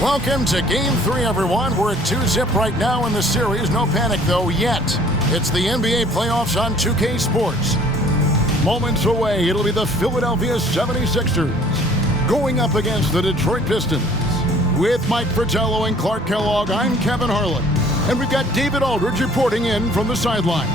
Welcome to Game 3, everyone. We're at 2-zip right now in the series. No panic, though, yet. It's the NBA playoffs on 2K Sports. Moments away, it'll be the Philadelphia 76ers going up against the Detroit Pistons. With Mike Fratello and Clark Kellogg, I'm Kevin Harlan. And we've got David Aldridge reporting in from the sidelines.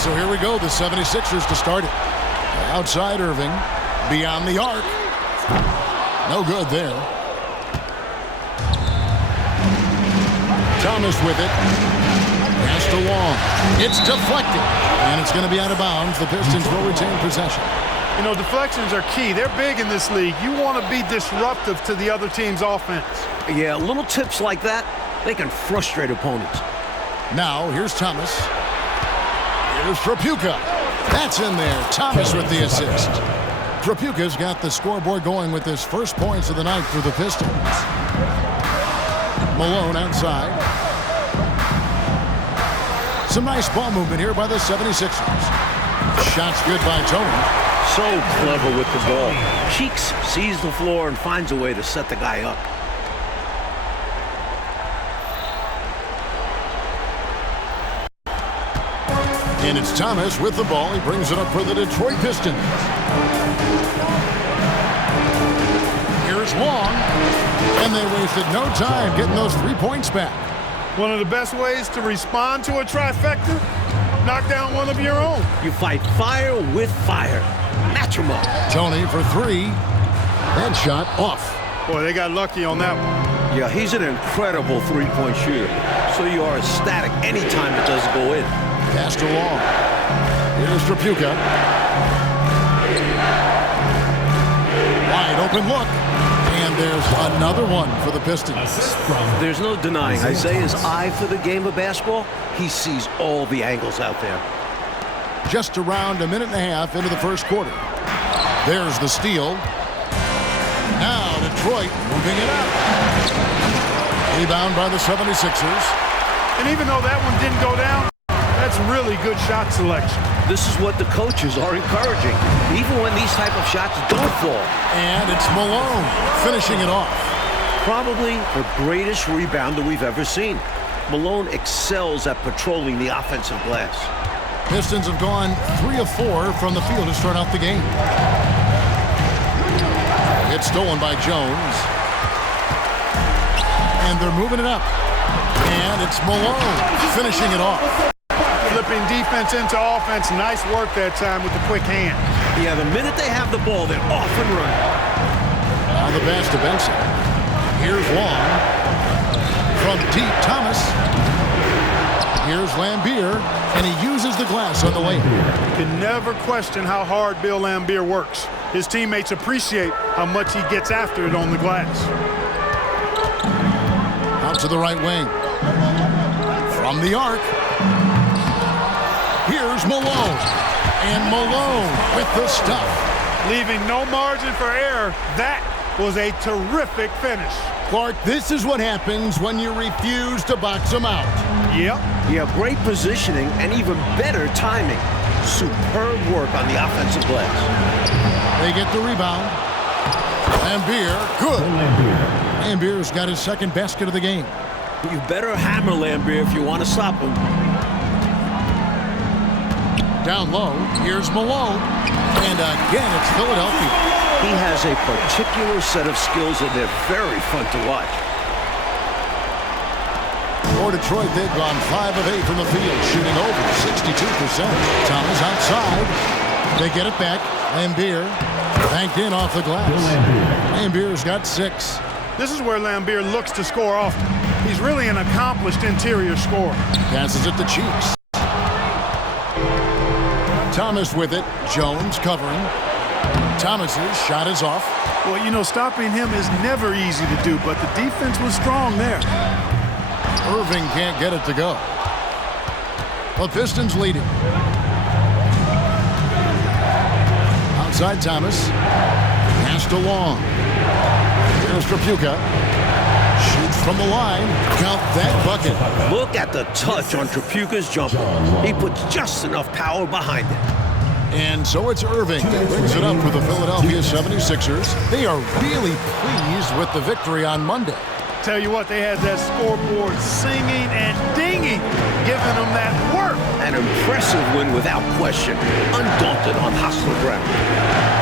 So here we go, the 76ers to start it. Outside Irving, beyond the arc. No good there. Thomas with it. Passed along. It's deflected. And it's going to be out of bounds. The Pistons will retain possession. You know, deflections are key. They're big in this league. You want to be disruptive to the other team's offense. Yeah, little tips like that, they can frustrate opponents. Now, here's Thomas. Here's Trapuka. That's in there. Thomas with the assist. Trapuka's got the scoreboard going with his first points of the night for the Pistons. Malone outside. Some nice ball movement here by the 76ers. Shot's good by Tony. So clever with the ball. Cheeks sees the floor and finds a way to set the guy up. And it's Thomas with the ball. He brings it up for the Detroit Pistons. Here's Long. And they wasted no time getting those 3 points back. One of the best ways to respond to a trifecta, knock down one of your own. You fight fire with fire. Match them up. Tony for 3. That shot off. Boy, they got lucky on that one. Yeah, he's an incredible three-point shooter. So you are ecstatic anytime it doesn't go in. Passed along. Here's Trapuka. Wide open look. And there's another one for the Pistons. There's no denying Isaiah's eye for the game of basketball. He sees all the angles out there. Just around a minute and a half into the first quarter. There's the steal. Now Detroit moving it up. Rebound by the 76ers. And even though that one didn't go down, that's really good shot selection. This is what the coaches are encouraging, even when these type of shots don't fall. And it's Malone finishing it off. Probably the greatest rebounder we've ever seen. Malone excels at patrolling the offensive glass. Pistons have gone 3 of 4 from the field to start out the game. It's stolen by Jones. And they're moving it up. And it's Malone finishing it off. Flipping defense into offense. Nice work that time with the quick hand. Yeah, the minute they have the ball, they're off and running. Now the pass to Benson. Here's Long. From deep, Thomas. Here's Lambier. And he uses the glass on the lane. You can never question how hard Bill Lambier works. His teammates appreciate how much he gets after it on the glass. Out to the right wing. From the arc. Here's Malone. And Malone with the stuff. Leaving no margin for error. That was a terrific finish. Clark, this is what happens when you refuse to box them out. Yep. Yeah, great positioning and even better timing. Superb work on the offensive glass. They get the rebound. Lambier, good. Lambier's got his second basket of the game. You better hammer Lambier if you want to stop him. Down low, here's Malone. And again, it's Philadelphia. He has a particular set of skills, and they're very fun to watch. For Detroit, they've gone 5 of 8 from the field, shooting over 62%. Thomas outside. They get it back. Lambier banked in off the glass. Lambier's got 6. This is where Lambier looks to score often. He's really an accomplished interior scorer. Passes it to Cheeks. Thomas with it. Jones covering. Thomas's shot is off. Well, you know, stopping him is never easy to do, but the defense was strong there. Irving can't get it to go. The Pistons leading. Outside Thomas. Pass to Long. Here's Trapuka. Shoots from the line. Count that bucket. Look at the touch on Trapuka's jumper. He puts just enough power behind it. And so it's Irving that brings it up for the Philadelphia 76ers. They are really pleased with the victory on Monday. Tell you what, they had that scoreboard singing and dinging, giving them that work. An impressive win without question. Undaunted on hostile ground.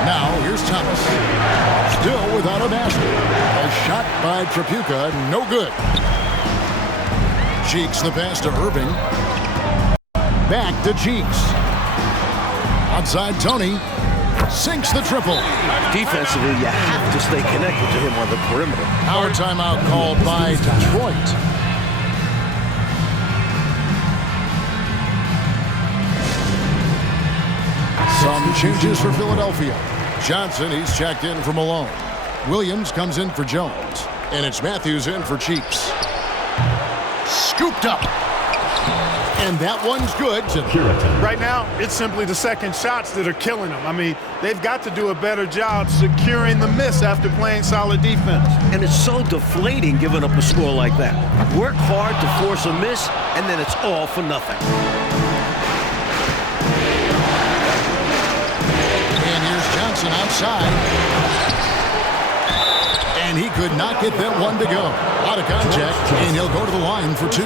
Now, here's Thomas. Still without a basket. A shot by Trapuka, no good. Cheeks the pass to Irving. Back to Cheeks. Outside Tony. Sinks the triple. Defensively, you have to stay connected to him on the perimeter. Our timeout called by Detroit. Some changes for Philadelphia. Johnson, he's checked in for Malone. Williams comes in for Jones. And it's Matthews in for Cheeks. Scooped up. And that one's good. Right now, it's simply the second shots that are killing them. I mean, they've got to do a better job securing the miss after playing solid defense. And it's so deflating giving up a score like that. Work hard to force a miss, and then it's all for nothing. And here's Johnson outside. And he could not get that one to go. Out of contact, and he'll go to the line for two.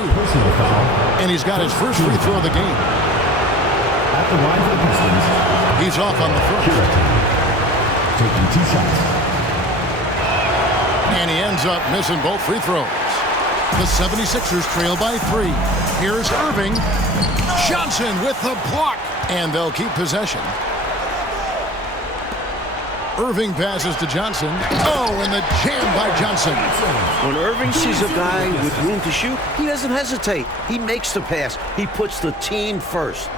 And he's got his first free throw of the game. At the line for the Pistons. He's off on the first. Taking 2 shots. And he ends up missing both free throws. The 76ers trail by 3. Here's Irving. Johnson with the block. And they'll keep possession. Irving passes to Johnson. Oh, and the jam by Johnson. When Irving sees a guy with room to shoot, he doesn't hesitate. He makes the pass. He puts the team first.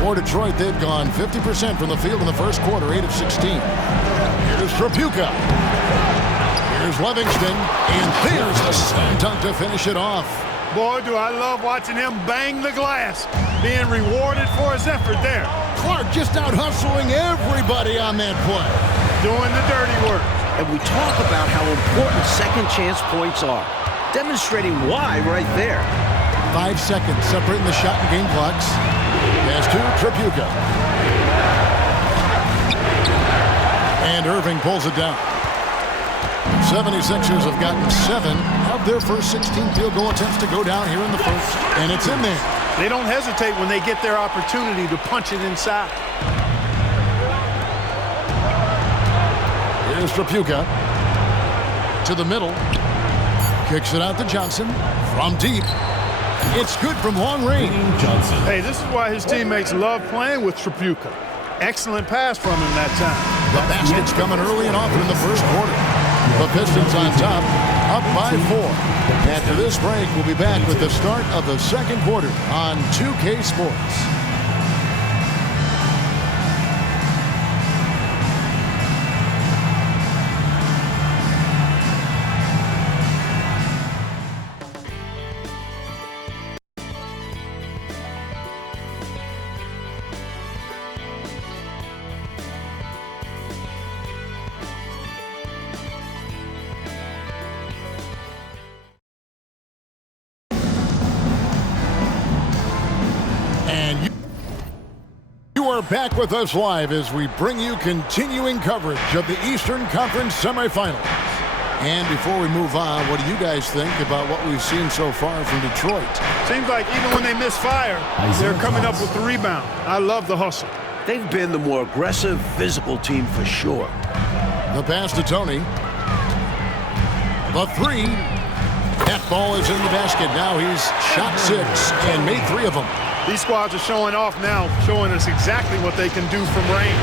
For Detroit, they've gone 50% from the field in the first quarter, 8 of 16. Here's Trapuka. Here's Livingston. And there's the slam dunk to finish it off. Boy, do I love watching him bang the glass. Being rewarded for his effort there. Clark just out hustling everybody on that play. Doing the dirty work. And we talk about how important second chance points are. Demonstrating why right there. 5 seconds separating the shot and game clocks. Pass to Trapuka. And Irving pulls it down. 76ers have gotten 7 of their first 16 field goal attempts to go down here in the first. And it's in there. They don't hesitate when they get their opportunity to punch it inside. Here's Trapuka. To the middle. Kicks it out to Johnson. From deep. It's good from long range. Johnson. Hey, this is why his teammates love playing with Trapuka. Excellent pass from him that time. The basket's coming early and often in the first quarter. The Pistons on top, up by 4. After this break, we'll be back with the start of the second quarter on 2K Sports. Are back with us live as we bring you continuing coverage of the Eastern Conference semifinals. And before we move on, what do you guys think about what we've seen so far from Detroit? Seems like even when they miss fire, they're coming up with the rebound. I love the hustle. They've been the more aggressive, physical team for sure. The pass to Tony. The 3. That ball is in the basket. Now he's shot 6 and made 3 of them. These squads are showing off now, showing us exactly what they can do from range.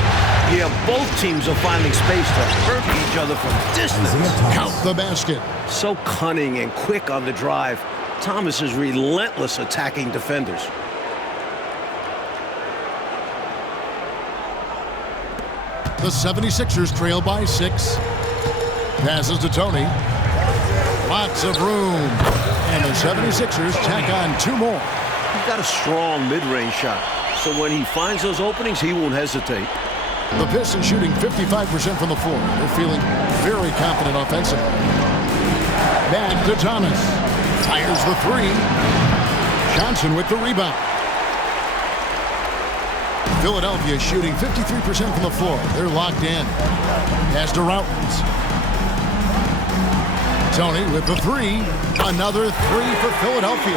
Yeah, both teams are finding space to hurt each other from distance. Count the basket. So cunning and quick on the drive. Thomas is relentless attacking defenders. The 76ers trail by 6. Passes to Tony. Lots of room. And the 76ers tack on 2 more. He's got a strong mid-range shot. So when he finds those openings, he won't hesitate. The Pistons shooting 55% from the floor. They're feeling very confident offensively. Back to Thomas. Fires the 3. Johnson with the rebound. Philadelphia shooting 53% from the floor. They're locked in. Pass to Routins. Tony with the 3. Another 3 for Philadelphia.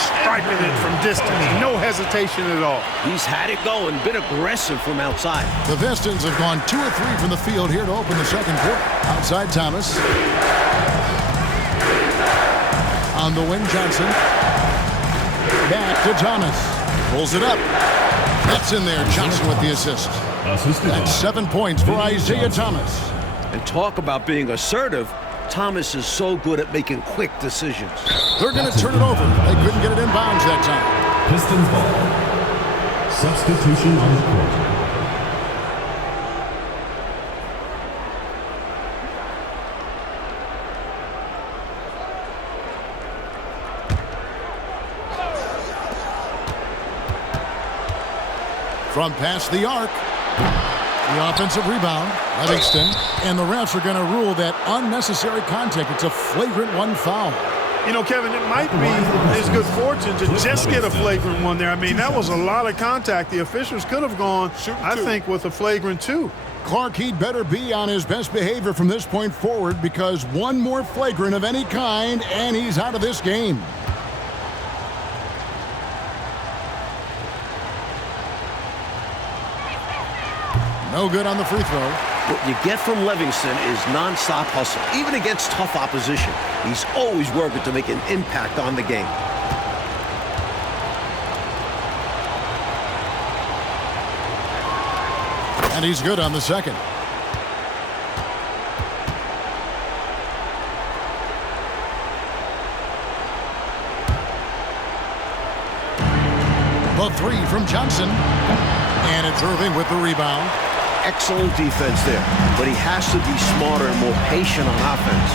Striping it from distance. No hesitation at all. He's had it going, been aggressive from outside. The Pistons have gone 2 of 3 from the field here to open the second quarter. Outside Thomas. On the wing, Johnson. Back to Thomas. Pulls it up. That's in there. Johnson with the assist. That's 7 points for Isaiah Thomas. And talk about being assertive. Thomas is so good at making quick decisions. They're going to turn it over. They couldn't get it in bounds that time. Pistons ball. Substitution on the court. From past the arc. The offensive rebound, Livingston, and the refs are going to rule that unnecessary contact. It's a flagrant 1 foul. You know, Kevin, it might be his good fortune to just get a flagrant 1 there. I mean, that was a lot of contact. The officials could have gone, I think, with a flagrant 2. Clark, he'd better be on his best behavior from this point forward because 1 more flagrant of any kind, and he's out of this game. No good on the free throw. What you get from Livingston is nonstop hustle, even against tough opposition. He's always working to make an impact on the game. And he's good on the second. The 3 from Johnson. And it's Irving with the rebound. Excellent defense there, but he has to be smarter and more patient on offense.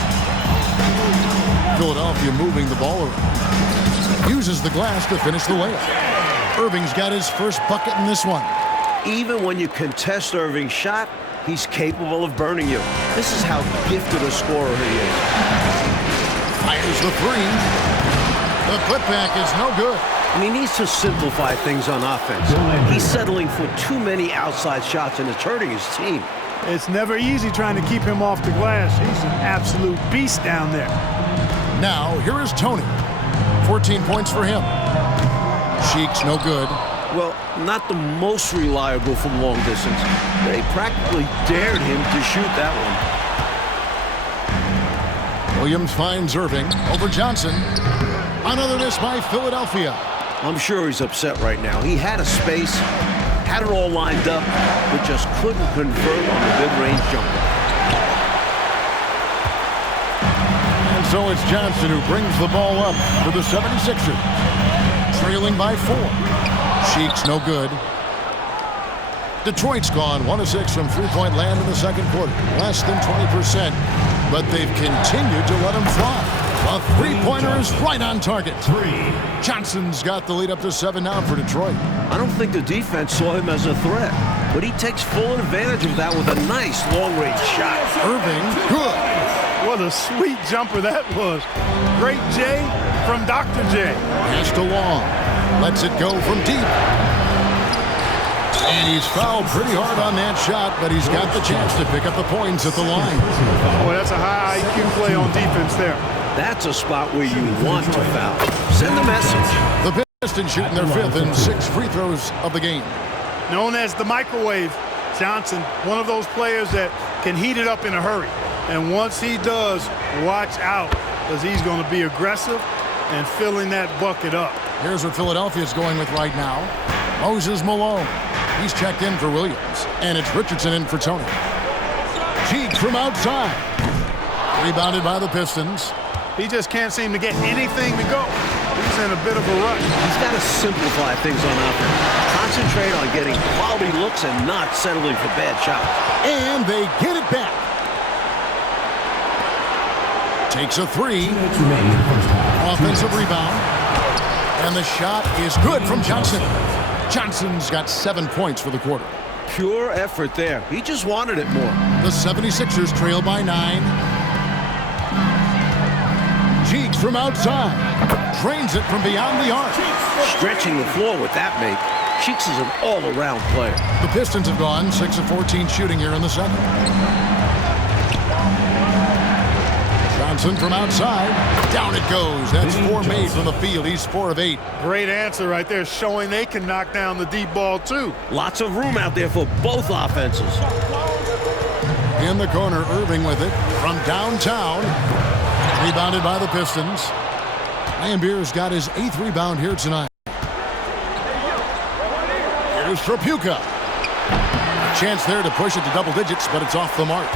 Philadelphia moving the ball around. Uses the glass to finish the layup. Irving's got his first bucket in this one. Even when you contest Irving's shot, he's capable of burning you. This is how gifted a scorer he is. Fires the 3. The putback is no good. And he needs to simplify things on offense. He's settling for too many outside shots, and it's hurting his team. It's never easy trying to keep him off the glass. He's an absolute beast down there. Now, here is Tony. 14 points for him. Sheik's no good. Well, not the most reliable from long distance. They practically dared him to shoot that one. Williams finds Irving over Johnson. Another miss by Philadelphia. I'm sure he's upset right now. He had a space, had it all lined up, but just couldn't convert on the mid-range jumper. And so it's Johnson who brings the ball up for the 76ers. Trailing by 4. Sheik's no good. Detroit's gone 1 of 6 from three-point land in the second quarter. Less than 20%, but they've continued to let him fly. A three-pointer is right on target. 3. Johnson's got the lead up to 7 now for Detroit. I don't think the defense saw him as a threat, but he takes full advantage of that with a nice long-range shot. Irving, good. What a sweet jumper that was. Great J from Dr. J. Pass to Long. Lets it go from deep. And he's fouled pretty hard on that shot, but he's got the chance to pick up the points at the line. Boy, that's a high IQ play on defense there. That's a spot where you want to foul. Send a message. The Pistons shooting their 5th and 6 free throws of the game. Known as the microwave, Johnson, one of those players that can heat it up in a hurry. And once he does, watch out, because he's going to be aggressive and filling that bucket up. Here's what Philadelphia's going with right now. Moses Malone. He's checked in for Williams. And it's Richardson in for Tony. Cheek from outside. Rebounded by the Pistons. He just can't seem to get anything to go. He's in a bit of a rut. He's got to simplify things on offense. Concentrate on getting quality looks and not settling for bad shots. And they get it back. Takes a three. Offensive rebound. And the shot is good from Johnson. Johnson's got 7 points for the quarter. Pure effort there. He just wanted it more. The 76ers trail by 9. Cheeks from outside. Drains it from beyond the arc. Stretching the floor with that make. Cheeks is an all-around player. The Pistons have gone 6 of 14 shooting here in the second. Johnson from outside. Down it goes. That's 4 made from the field. He's 4 of 8. Great answer right there, showing they can knock down the deep ball too. Lots of room out there for both offenses. In the corner, Irving with it from downtown. Rebounded by the Pistons. Lambeer's got his 8th rebound here tonight. Here's Trapuka. A chance there to push it to double digits, but it's off the mark.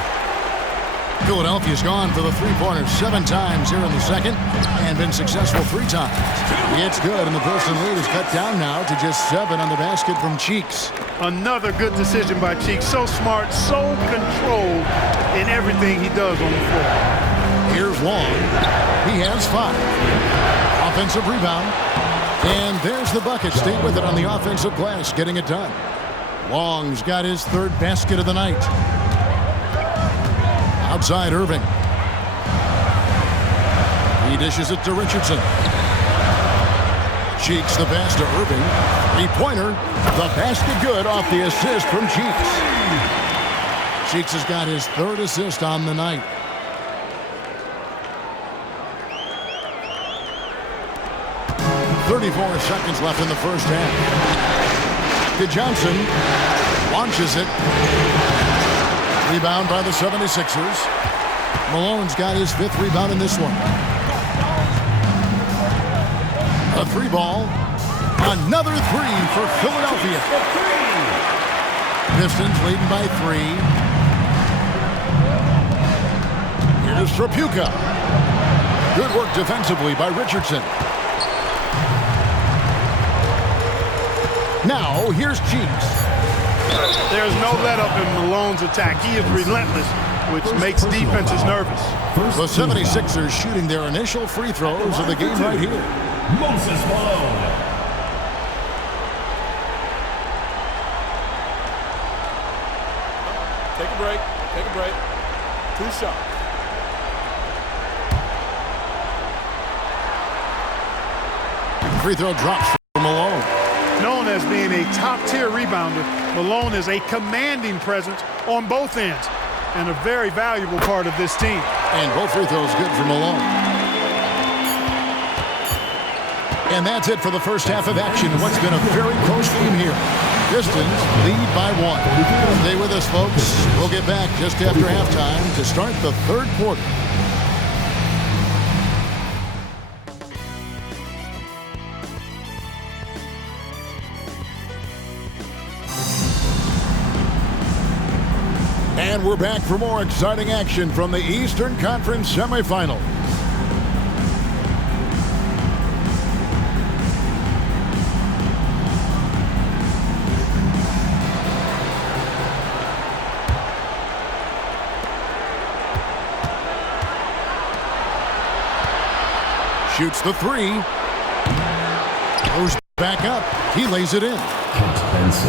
Philadelphia's gone for the three-pointer 7 times here in the second and been successful 3 times. It's good, and the Piston lead is cut down now to just 7 on the basket from Cheeks. Another good decision by Cheeks. So smart, so controlled in everything he does on the floor. Here's Long. He has 5. Offensive rebound. And there's the bucket. Stay with it on the offensive glass, getting it done. Long's got his 3rd basket of the night. Outside Irving. He dishes it to Richardson. Cheeks the pass to Irving. 3-pointer. The basket good off the assist from Cheeks. Cheeks has got his 3rd assist on the night. .34 seconds left in the first half. To Johnson. Launches it. Rebound by the 76ers. Malone's got his 5th rebound in this one. A 3-ball. Another 3 for Philadelphia. Pistons leading by 3. Here's Trapuka. Good work defensively by Richardson. Now, here's Cheeks. There's no let-up in Malone's attack. He is relentless, which makes defenses nervous. The 76ers shooting their initial free throws of the game right here. Moses Malone. Take a break. Take a break. 2 shots. Free throw drops for Malone. Known as being a top-tier rebounder, Malone is a commanding presence on both ends and a very valuable part of this team. And both free throws good for Malone. And that's it for the first half of action. What's been a very close game here. Pistons lead by 1. Stay with us, folks. We'll get back just after halftime to start the 3rd quarter. And we're back for more exciting action from the Eastern Conference semifinal. Shoots the 3. Goes back up. He lays it in.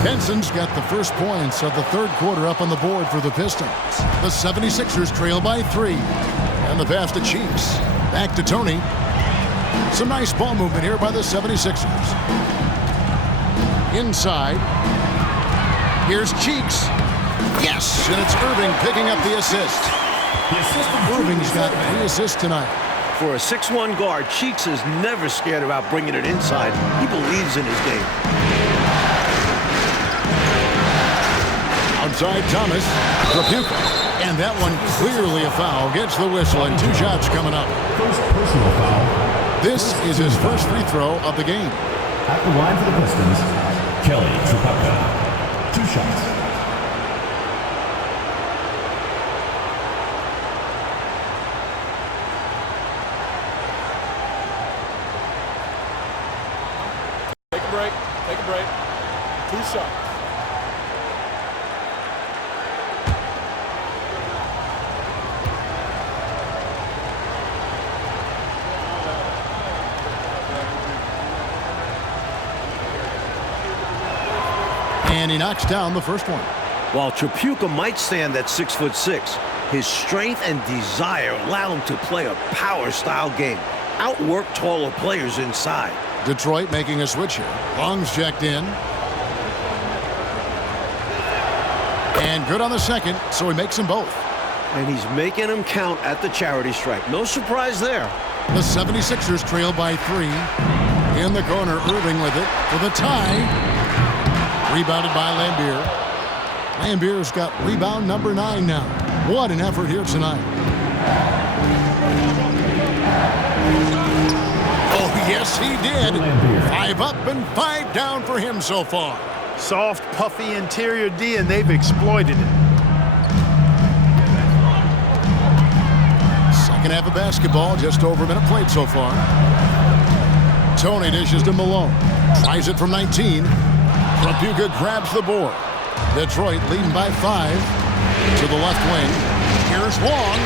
Benson's got the first points of the 3rd quarter up on the board for the Pistons. The 76ers trail by 3. And the pass to Cheeks. Back to Tony. Some nice ball movement here by the 76ers. Inside. Here's Cheeks. Yes, and it's Irving picking up the assist. Irving's got 3 assists tonight. For a 6'1 guard, Cheeks is never scared about bringing it inside. He believes in his game. Outside Thomas, Trapuka, and that one clearly a foul. Gets the whistle, and 2 shots coming up. First personal foul. This is his first free throw of the game. At the line for the Pistons, Kelly Trapuka. 2 shots. a break. 2 shots. And he knocks down the first one. While Tripucka might stand at 6'6", his strength and desire allow him to play a power-style game, outwork taller players inside. Detroit making a switch here. Long's checked in. And good on the second, so he makes them both. And he's making them count at the charity stripe. No surprise there. The 76ers trail by 3. In the corner, Irving with it for the tie. Rebounded by Lambier. Lambier's got rebound number 9 now. What an effort here tonight. Oh, yes, he did. 5 up and 5 down for him so far. Soft, puffy interior D, and they've exploited it. Second half of basketball, just over a minute played so far. Tony dishes to Malone. Tries it from 19. Tripucka grabs the board. Detroit leading by 5 to the left wing. Here's Wong.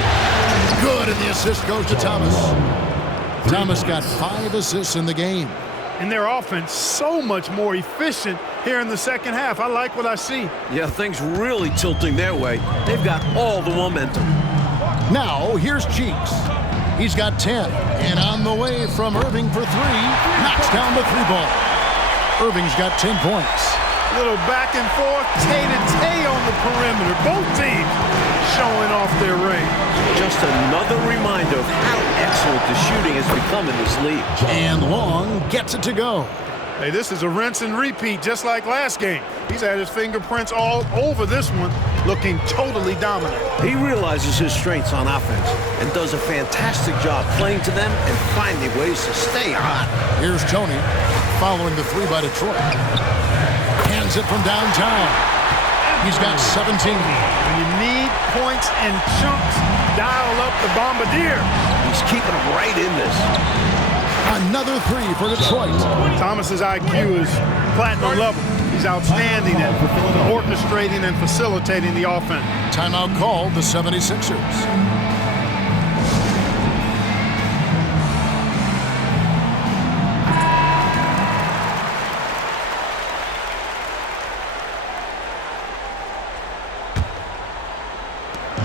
Good, and the assist goes to Thomas. Thomas got 5 assists in the game. And their offense so much more efficient here in the second half. I like what I see. Yeah, things really tilting their way. They've got all the momentum. Now, here's Cheeks. He's got 10. And on the way from Irving for 3. Knocks down the 3-ball. Irving's got 10 points. Little back and forth, tay-to-tay on the perimeter. Both teams showing off their range. Just another reminder of how excellent the shooting has become in this league. And Long gets it to go. Hey, this is a rinse and repeat, just like last game. He's had his fingerprints all over this one, looking totally dominant. He realizes his strengths on offense and does a fantastic job playing to them and finding ways to stay hot. Here's Tony following the 3 by Detroit. Hands it from downtown. He's got 17. When you need points and chunks, dial up the Bombardier. He's keeping them right in this. Another 3 for Detroit. Thomas's IQ is platinum level. He's outstanding at orchestrating and facilitating the offense. Timeout called the 76ers.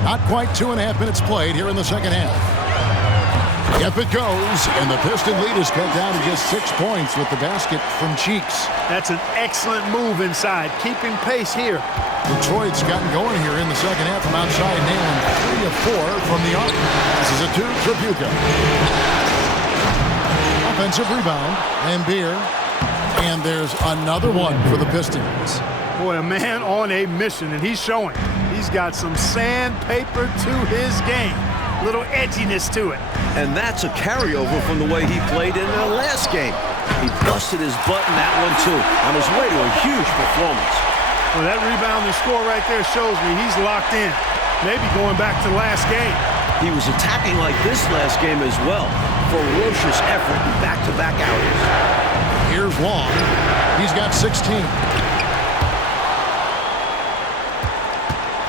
Not quite 2.5 minutes played here in the second half. If it goes, and the Piston lead is cut down to just 6 points with the basket from Cheeks. That's an excellent move inside, keeping pace here. Detroit's gotten going here in the second half from outside, nailing 3 of 4 from the arc. This is a 2, Tripucka. Offensive rebound, Lambier, and there's another one for the Pistons. Boy, a man on a mission, and he's showing. He's got some sandpaper to his game. Little edginess to it. And that's a carryover from the way he played in the last game. He busted his butt in that one, too, on his way to a huge performance. Well, that rebound and score right there shows me he's locked in. Maybe going back to last game. He was attacking like this last game as well. Ferocious effort in back-to-back outings. Here's Wong. He's got 16.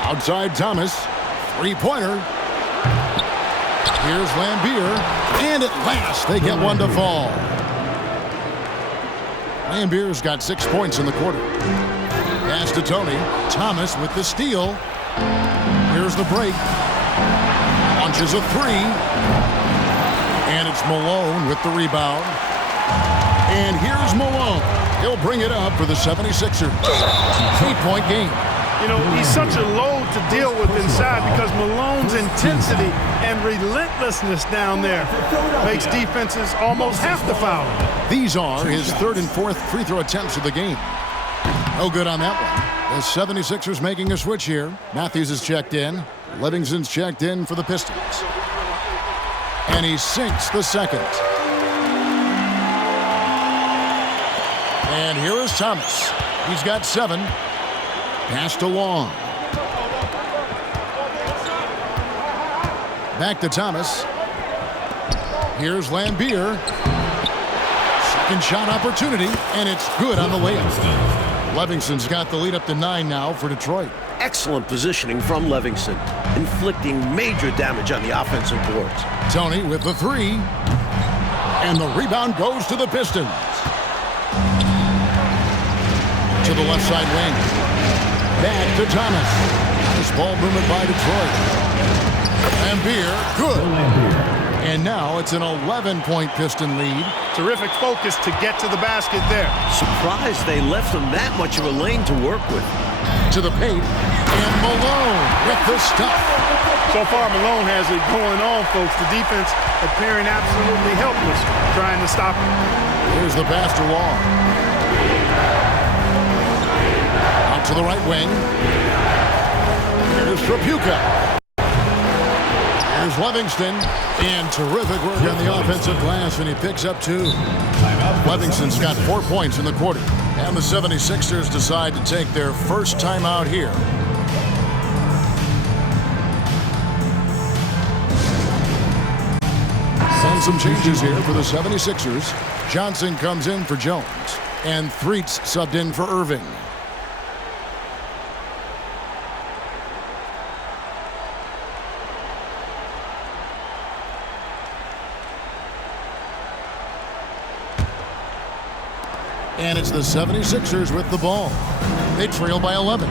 Outside Thomas. 3-pointer. Here's Lambier. And at last, they get one to fall. Lambier's got 6 points in the quarter. Pass to Tony. Thomas with the steal. Here's the break. Launches a 3. And it's Malone with the rebound. And here's Malone. He'll bring it up for the 76ers. 3-point game. You know, he's such a load to deal with inside because Malone's intensity and relentlessness down there makes defenses almost have to foul. These are his 3rd and 4th free throw attempts of the game. No good on that one. The 76ers making a switch here. Matthews is checked in. Livingston's checked in for the Pistons. And he sinks the second. And here is Thomas. He's got 7. Pass to Long. Back to Thomas. Here's Lambier. Second shot opportunity, and it's good on the layup. Livingston's got the lead up to 9 now for Detroit. Excellent positioning from Livingston, inflicting major damage on the offensive boards. Tony with the 3. And the rebound goes to the Pistons. To the left side wing. Back to Thomas. Nice ball movement by Detroit. Lambeer, good. And now it's an 11-point Piston lead. Terrific focus to get to the basket there. Surprised they left him that much of a lane to work with. To the paint. And Malone with the stuff. So far, Malone has it going on, folks. The defense appearing absolutely helpless trying to stop him. Here's the pass to Wall. Out to the right wing. Here's Trapuka. Here's Livingston. And terrific work on the offensive glass, and he picks up 2. Livingston's got 4 points in the quarter. And the 76ers decide to take their first timeout here. And some changes here for the 76ers. Johnson comes in for Jones. And Threets subbed in for Irving. And it's the 76ers with the ball. They trail by 11.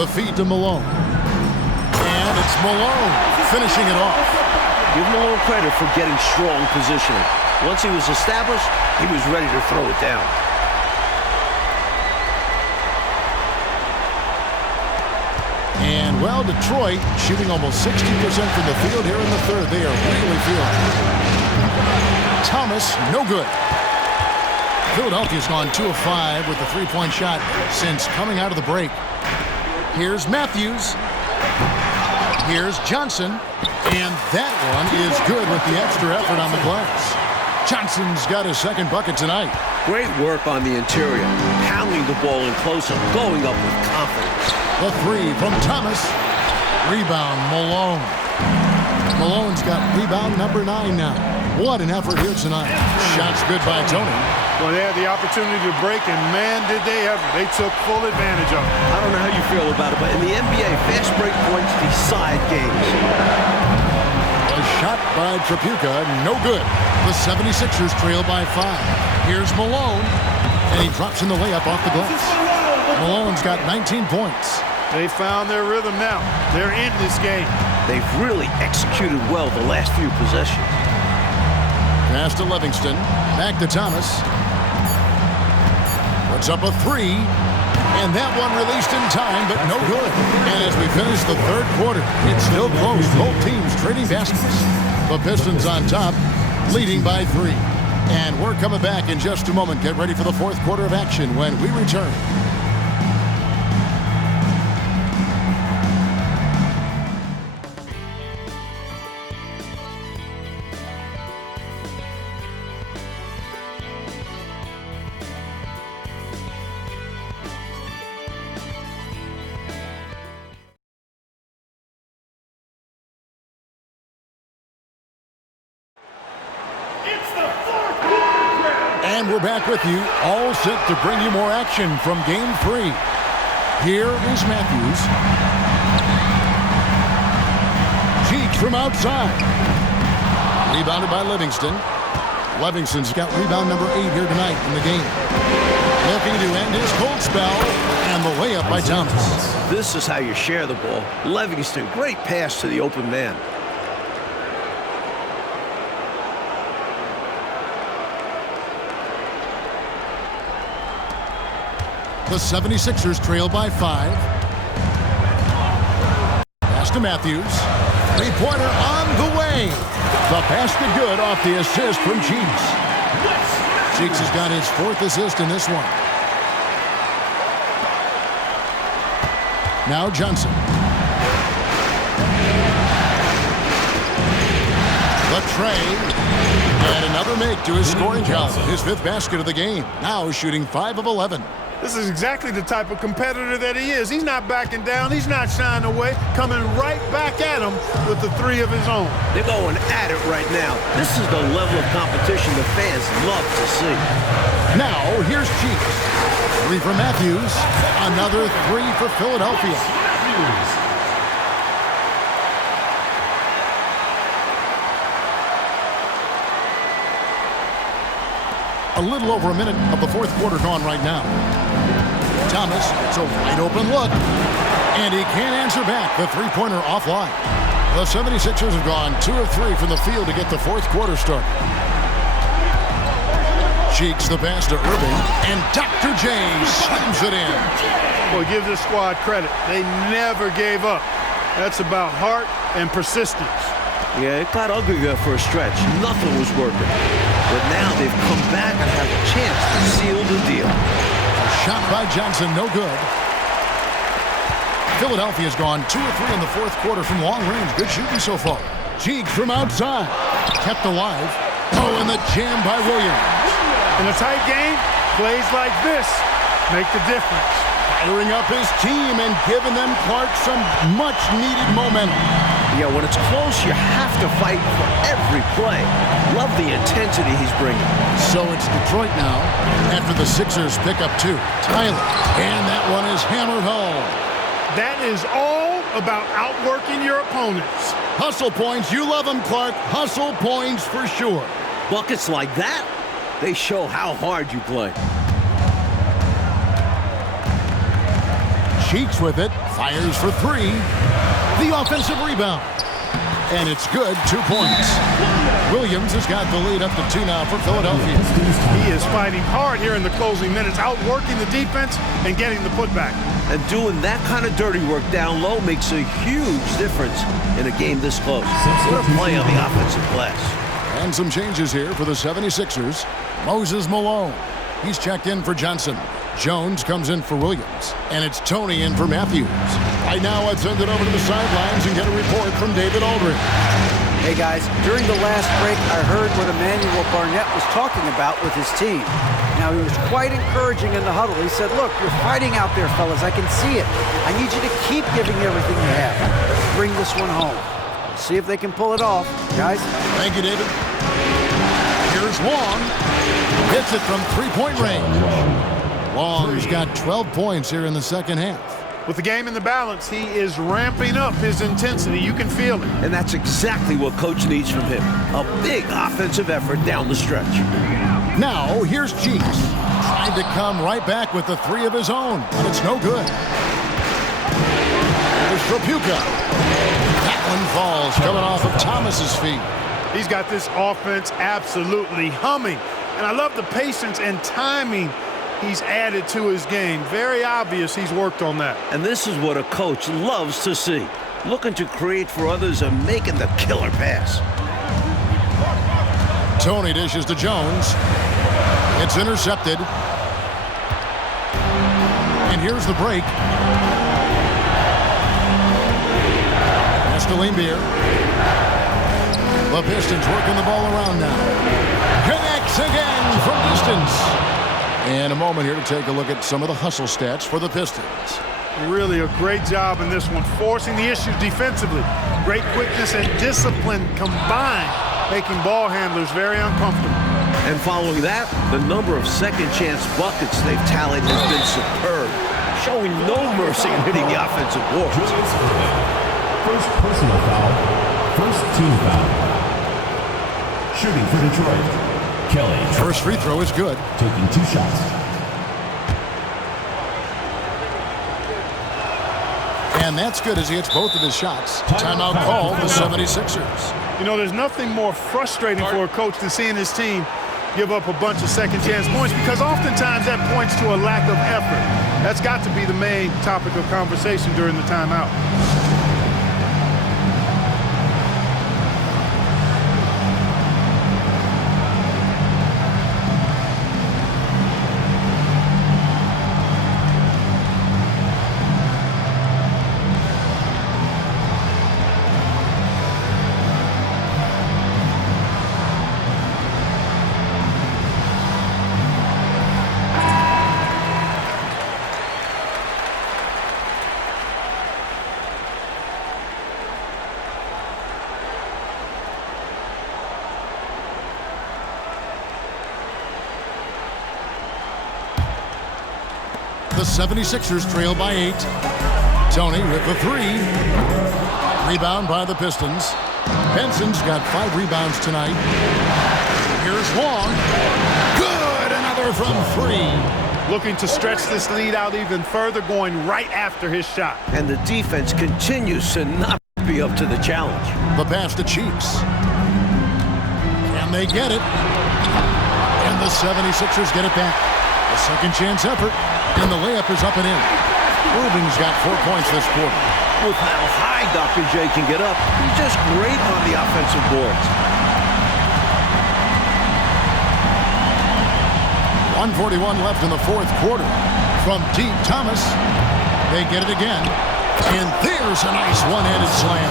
The feed to Malone. And it's Malone finishing it off. Give Malone credit for getting strong positioning. Once he was established, he was ready to throw it down. And, well, Detroit shooting almost 60% from the field here in the third. They are really feeling it. Thomas, no good. Philadelphia's gone 2 of 5 with the three-point shot since coming out of the break. Here's Matthews. Here's Johnson. And that one is good with the extra effort on the glass. Johnson's got his second bucket tonight. Great work on the interior, pounding the ball in close and going up with confidence. The 3 from Thomas. Rebound, Malone. Malone's got rebound number 9 now. What an effort here tonight. Shots good by Tony. Well, they had the opportunity to break, and man, did they ever. They took full advantage of it. I don't know how you feel about it, but in the NBA, fast break points decide games. A shot by Trapuka, no good. The 76ers trail by 5. Here's Malone, and he drops in the layup off the glass. Malone's got 19 points. They found their rhythm now. They're in this game. They've really executed well the last few possessions. Pass to Livingston. Back to Thomas. Puts up a 3. And that one released in time, but no good. And as we finish the third quarter, it's still close. Both teams trading baskets. The Pistons on top, leading by 3. And we're coming back in just a moment. Get ready for the fourth quarter of action when we return. And we're back with you, all set to bring you more action from Game 3. Here is Matthews. Cheeks from outside. Rebounded by Livingston. Livingston's got rebound number 8 here tonight in the game. Looking to end his cold spell, and the layup by Thomas. This is how you share the ball. Livingston, great pass to the open man. The 76ers trail by 5. Pass to Matthews. Three-pointer on the way. The basket good off the assist from Cheeks. Cheeks has got his 4th assist in this one. Now Johnson. The trade. And another make to his scoring count. His 5th basket of the game. Now shooting 5 of 11. This is exactly the type of competitor that he is. He's not backing down. He's not shying away. Coming right back at him with the three of his own. They're going at it right now. This is the level of competition the fans love to see. Now, here's Cheeks. 3 for Matthews. Another 3 for Philadelphia. A little over a minute of the fourth quarter gone right now. Thomas, it's a wide open look. And he can't answer back. The three-pointer offline. The 76ers have gone 2 of 3 from the field to get the fourth quarter started. Cheeks the pass to Irving. And Dr. J slams it in. Well, give this squad credit. They never gave up. That's about heart and persistence. Yeah, it got ugly there for a stretch. Nothing was working. But now they've come back and have a chance to seal the deal. Shot by Johnson, no good. Philadelphia's gone 2 of 3 in the fourth quarter from long range. Good shooting so far. Cheeks from outside. Kept alive. Oh, and the jam by Williams. In a tight game, plays like this make the difference. Firing up his team and giving them, Clark, some much-needed momentum. Yeah, when it's close, you have to fight for every play. Love the intensity he's bringing. So it's Detroit now after the Sixers pick up 2. Tyler, and that one is hammered home. That is all about outworking your opponents. Hustle points, you love them, Clark. Hustle points for sure. Buckets like that, they show how hard you play. Cheeks with it, fires for 3. The offensive rebound. And it's good, 2 points. Williams has got the lead up to 2 now for Philadelphia. He is fighting hard here in the closing minutes, outworking the defense and getting the putback. And doing that kind of dirty work down low makes a huge difference in a game this close. What a play on the offensive glass. And some changes here for the 76ers. Moses Malone. He's checked in for Johnson. Jones comes in for Williams. And it's Tony in for Matthews. Right now, let's send it over to the sidelines and get a report from David Aldridge. Hey, guys. During the last break, I heard what Emmanuel Barnett was talking about with his team. Now, he was quite encouraging in the huddle. He said, look, you're fighting out there, fellas. I can see it. I need you to keep giving everything you have. Bring this one home. See if they can pull it off. Guys? Thank you, David. Here's Long. Hits it from three-point range. Long's got 12 points here in the second half. With the game in the balance, he is ramping up his intensity. You can feel it. And that's exactly what Coach needs from him. A big offensive effort down the stretch. Now, here's Cheeks. Tried to come right back with the 3 of his own, but it's no good. Here's Tropuka. That one falls, coming off of Thomas's feet. He's got this offense absolutely humming. And I love the patience and timing he's added to his game. Very obvious he's worked on that. And this is what a coach loves to see. Looking to create for others and making the killer pass. Tony dishes to Jones. It's intercepted. And here's the break. Estelin Beer. The Pistons working the ball around now. Connects again from distance. And a moment here to take a look at some of the hustle stats for the Pistons. Really a great job in this one, forcing the issues defensively. Great quickness and discipline combined, making ball handlers very uncomfortable. And following that, the number of second chance buckets they've tallied has been superb, showing no mercy in hitting the offensive boards. First personal foul, first team foul. Shooting for Detroit. Kelly. First free throw is good. Taking 2 shots. And that's good as he hits both of his shots. Timeout call, the 76ers. You know, there's nothing more frustrating for a coach than seeing his team give up a bunch of second chance points, because oftentimes that points to a lack of effort. That's got to be the main topic of conversation during the timeout. The 76ers trail by 8. Tony with the 3. Rebound by the Pistons. Benson's got 5 rebounds tonight. Here's Long. Good! Another from 3. Looking to stretch this lead out even further, going right after his shot. And the defense continues to not be up to the challenge. The pass to Cheeks. Can they get it? And the 76ers get it back. A second chance effort. And the layup is up and in. Rubin's got 4 points this quarter. With how high Dr. J can get up, he's just great on the offensive boards. 1:41 left in the fourth quarter. From deep, Thomas. They get it again. And there's a nice one-handed slam.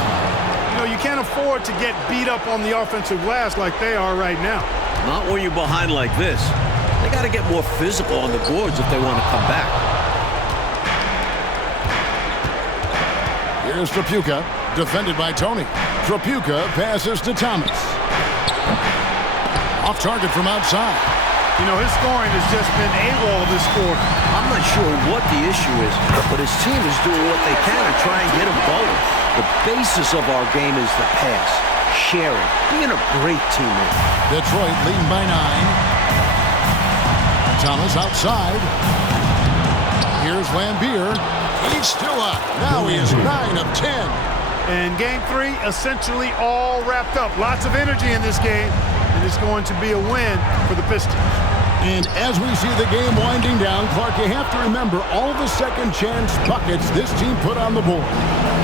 You know, you can't afford to get beat up on the offensive glass like they are right now. Not when you're behind like this. They got to get more physical on the boards if they want to come back. Here's Trapuka, defended by Tony. Trapuka passes to Thomas. Off target from outside. You know, his scoring has just been AWOL this quarter. I'm not sure what the issue is, but his team is doing what they can to try and get him going. The basis of our game is the pass, sharing, being a great teammate. Detroit leading by 9. Thomas outside. Here's Lambier. He's still up. Now he is 9 of 10. And game 3 essentially all wrapped up. Lots of energy in this game, and it's going to be a win for the Pistons. And as we see the game winding down, Clark, you have to remember all the second chance buckets this team put on the board.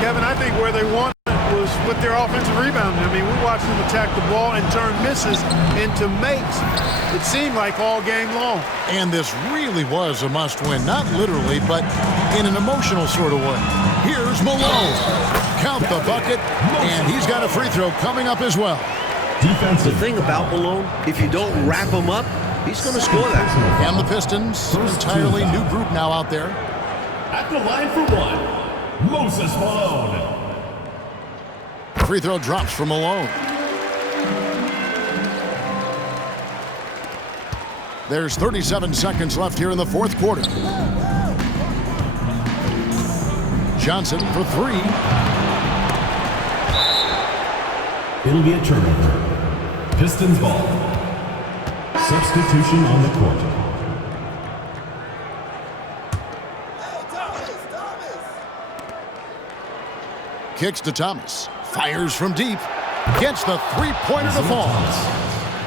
Kevin, I think where they won was with their offensive rebounding. I mean, we watched them attack the ball and turn misses into makes. It seemed like all game long. And this really was a must-win, not literally, but in an emotional sort of way. Here's Malone. Count the bucket, and he's got a free throw coming up as well. The thing about Malone, if you don't wrap him up, he's going to score that. And the Pistons, an entirely new group now out there. At the line for 1, Moses Malone. Free throw drops for Malone. There's 37 seconds left here in the fourth quarter. Johnson for 3. It'll be a turnover. Pistons ball. Substitution on the court. Kicks to Thomas. Fires from deep. Gets the three-pointer to fall.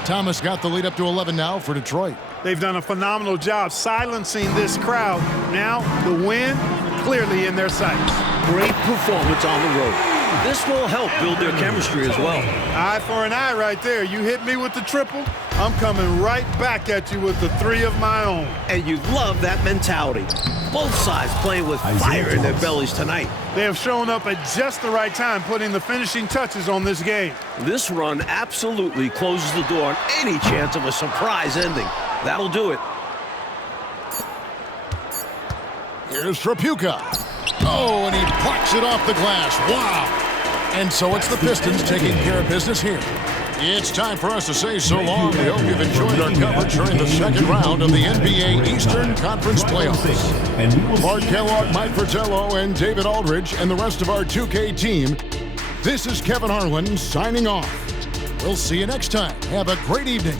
Thomas got the lead up to 11 now for Detroit. They've done a phenomenal job silencing this crowd. Now the win clearly in their sights. Great performance on the road. This will help build their chemistry as well. Eye for an eye right there. You hit me with the triple, I'm coming right back at you with the 3 of my own. And you love that mentality. Both sides playing with fire in their bellies tonight. They have shown up at just the right time, putting the finishing touches on this game. This run absolutely closes the door on any chance of a surprise ending. That'll do it. Here's Trapuka. Oh, and he plucks it off the glass. Wow. And so it's the Pistons taking care of business here. It's time for us to say so long. We hope you've enjoyed our coverage during the second round of the NBA Eastern Conference Playoffs. Mark Kellogg, Mike Fratello, and David Aldridge, and the rest of our 2K team. This is Kevin Harlan signing off. We'll see you next time. Have a great evening.